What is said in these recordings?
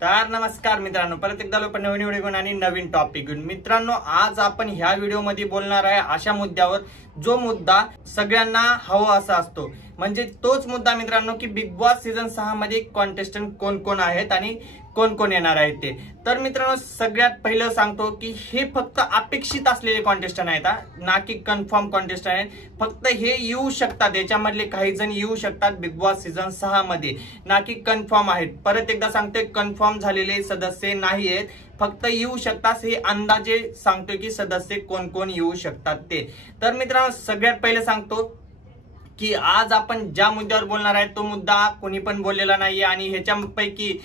तर नमस्कार मित्रांनो, परत एकदा आपण नवीन व्हिडिओ घेऊन आणि नवीन टॉपिक घेऊन. मित्रांनो, आज आपण ह्या व्हिडिओमध्ये बोलणार आहे अशा मुद्द्यावर जो मुद्दा सगळ्यांना हवा असा असतो. म्हणजे तोच मुद्दा मित्रांनो की बिग बॉस सीझन 6 मध्ये कॉन्टेस्टंट कोण कोण आहेत आणि कोण कोण येणार आहेत ते. तर मित्रांनो, सगळ्यात पहिलं सांगतो की हे फक्त अपेक्षित असलेले कॉन्टेस्टंट आहेत, ना की कन्फर्म कॉन्टेस्टंट आहेत. फक्त हे येऊ शकतात, याच्यामधले काही जण येऊ शकतात बिग बॉस सीझन 6 मध्ये, ना की कन्फर्म आहेत. परत एकदा सांगतोय, कन्फर्म झालेले सदस्य नाही आहेत, फक्त येऊ शकतात. हे अंदाजे सांगतोय की सदस्य कोण कोण येऊ शकतात ते. तर मित्रांनो, सगळ्यात पहिले सांगतो की आज आपण ज्या मुद्द्यावर बोलणार आहे तो मुद्दा कोणी पण बोललेला नाहीये आणि ह्याच्यापैकी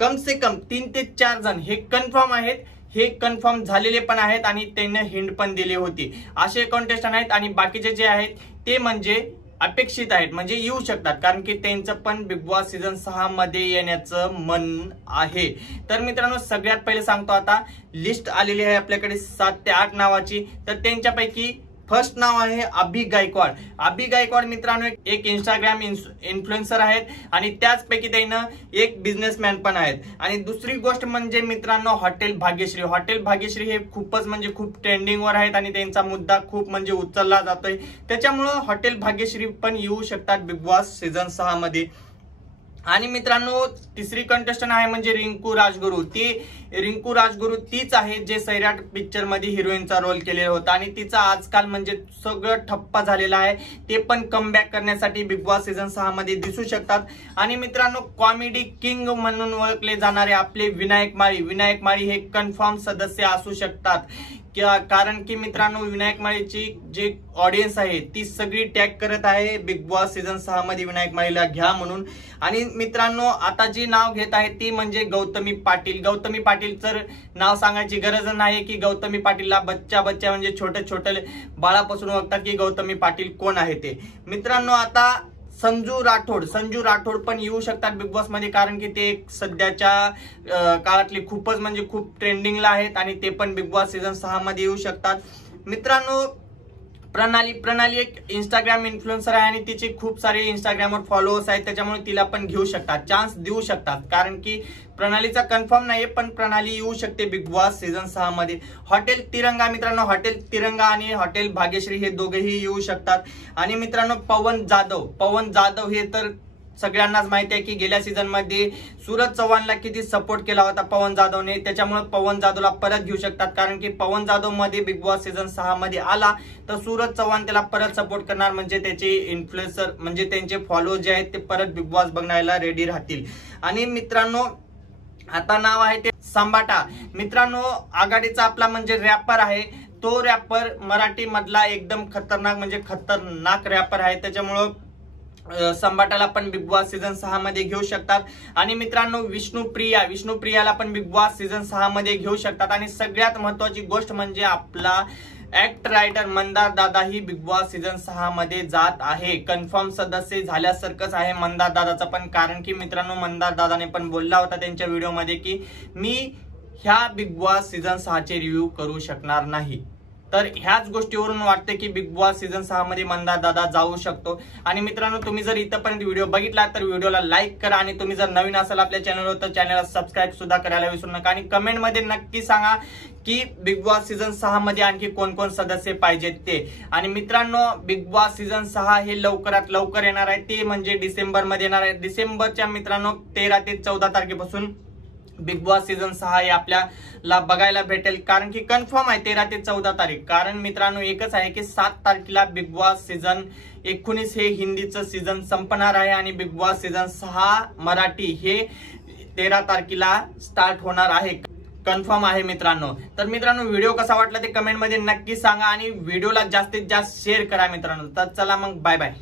कम से कम 3 ते 4 जण हे कन्फर्म आहेत, हे कन्फर्म झालेले पण आहेत आणि त्यांनी हिंट पण दिली होती. असे कॉन्टेस्टंट आहेत आणि बाकीचे जे आहेत ते म्हणजे अपेक्षित आहेत, म्हणजे येऊ शकतात, कारण की त्यांचं पण बिग बॉस सीझन 6 मध्ये येण्याचं मन आहे. तर मित्रांनो, सगळ्यात पहिले सांगतो, आता लिस्ट आलेली आहे आपल्याकडे 7 ते 8 नावाची. तर त्यांच्यापैकी फर्स्ट नाव आहे अभि गायकवाड. अभि गायकवाड मित्रांनो एक इंस्टाग्राम इन्फ्लुएन्सर आहेत आणि त्याचपैकी त्यानं एक बिझनेसमॅन पण आहेत. आणि दुसरी गोष्ट म्हणजे मित्रांनो, हॉटेल भाग्यश्री. हॉटेल भाग्यश्री हे खूपच म्हणजे खूप ट्रेंडिंगवर आहेत आणि त्यांचा मुद्दा खूप म्हणजे उचलला जातोय. त्याच्यामुळं हॉटेल भाग्यश्री पण येऊ शकतात बिग बॉस सीझन 6 मध्ये. आणि मित्रांनो, तिसरी कंटेस्टंट आहे म्हणजे रिंकू राजगुरू. ती रिंकू राजगुरू तीच आहे जे सैराट पिक्चर मध्ये हिरोईनचा रोल केलेला होता आणि तिचा आजकाल म्हणजे सगळं ठप्पा झालेला आहे. ते पण कमबॅक करण्यासाठी बिग बॉस सीझन 6 मध्ये दिसू शकतात. आणि मित्रांनो, कॉमेडी किंग म्हणून ओळखले जाणारे आपले विनायक माळी. विनायक माळी हे कन्फर्म सदस्य असू शकतात, कारण की मित्रांनो, विनायक माळीची जे ऑडियन्स आहे ती सगळी टॅग करत आहे बिग बॉस सीझन 6 मध्ये विनायक माळीला घ्या म्हणून. आणि मित्रांनो, आता जी नाव घेत आहे ती म्हणजे गौतमी पाटील. गौतमी पाटील तर नाव सांगायची गरज नाही की गौतमी पाटीलला बच्चा म्हणजे छोटे छोटे बाळापासून ओळखतात की गौतमी पाटील कोण आहे ते. मित्रांनो, आता संजू राठोड पण येऊ शकतात बिग बॉस मध्ये, कारण की ते सध्याच्या काळातले खूपच म्हणजे खूप ट्रेंडिंगला आहेत आणि ते पण बिग बॉस सीझन 6 मध्ये येऊ शकतात. मित्रांनो, प्रणाली एक इंस्टाग्राम इन्फ्लुएन्सर आहे आणि तिचे खूप सारे इंस्टाग्रामवर फॉलोअर्स आहेत, त्याच्यामुळे तिला पण घेऊ शकतात, चान्स देऊ शकतात, कारण की प्रणालीचा कन्फर्म नाही पण प्रणाली येऊ शकते बिग बॉस सीझन 6 मध्ये. हॉटेल तिरंगा. मित्रांनो, हॉटेल तिरंगा आणि हॉटेल भाग्यश्री हे दोघेही येऊ शकतात. आणि मित्रांनो, पवन जाधव हे तर सगळ्यांनाच माहिती आहे की गेल्या सीझन मध्ये सूरज चव्हाणला किती सपोर्ट केला होता पवन जाधवने, त्याच्यामुळे पवन जाधवला परत घेऊ शकतात, कारण की पवन जाधव मध्ये बिग बॉस सीझन 6 मध्ये आला तर सूरज चव्हाण त्याला परत सपोर्ट करणार, म्हणजे त्याचे इन्फ्लुएन्सर म्हणजे त्यांचे फॉलोअर जे आहेत ते परत बिग बॉस बघण्याला रेडी राहतील. आणि मित्रांनो, आता नाव आहे ते संबाटा. मित्रांनो, आघाडीचा आपला म्हणजे रॅपर आहे, तो रॅपर मराठी मधला एकदम खतरनाक रॅपर आहे, त्याच्यामुळं संबाटाला पण बिग बॉस सीझन 6 मध्ये घेऊ शकतात. आणि मित्रांनो, विष्णुप्रियाला पण बिग बॉस सीझन 6 मध्ये घेऊ शकतात. आणि सगळ्यात महत्वाची गोष्ट म्हणजे आपला ऍक्ट रायटर मंदार दादा ही बिग बॉस सीझन 6 मध्ये जात आहे. कन्फर्म सदस्य झाल्यासारखंच आहे मंदार दादाचा पण, कारण की मित्रांनो, मंदार दादाने पण बोलला होता त्यांच्या व्हिडिओमध्ये की मी ह्या बिग बॉस सीझन 6 चे रिव्ह्यू करू शकणार नाही. तर ह्याच गोष्टीवरून वाटते की बिग बॉस सीझन 6 मध्ये मंदार दादा जाऊ शकतो. आणि मित्रांनो, तुम्ही जर इथपर्यंत व्हिडिओ बघितला तर व्हिडिओला लाईक करा आणि तुम्ही जर नवीन असाल आपल्या चॅनलवर तर चॅनलला सबस्क्राईब सुद्धा करायला विसरू नका. आणि कमेंट मध्ये नक्की सांगा की बिग बॉस सीझन 6 मध्ये आणखी कोण कोण सदस्य पाहिजेत ते. आणि मित्रांनो, बिग बॉस सीझन 6 हे लवकरात लवकर येणार आहे, ते म्हणजे डिसेंबर मध्ये येणार आहे. डिसेंबरच्या मित्रांनो 13 ते 14 तारखेपासून बिग बॉस सीझन 6 हे आपल्याला बघायला भेटेल, कारण की कन्फर्म आहे 13 ते 14 तारीख. कारण मित्रांनो, एकच आहे की 7 तारखेला बिग बॉस सीझन 19 हे हिंदीचं सीझन संपणार आहे आणि बिग बॉस सीझन 6 मराठी हे 13 तारखेला स्टार्ट होणार आहे, कन्फर्म आहे मित्रांनो. तर मित्रांनो, व्हिडिओ कसा वाटला ते कमेंट मध्ये नक्की सांगा आणि व्हिडिओला जास्तीत जास्त शेअर करा मित्रांनो. तर चला मग, बाय बाय.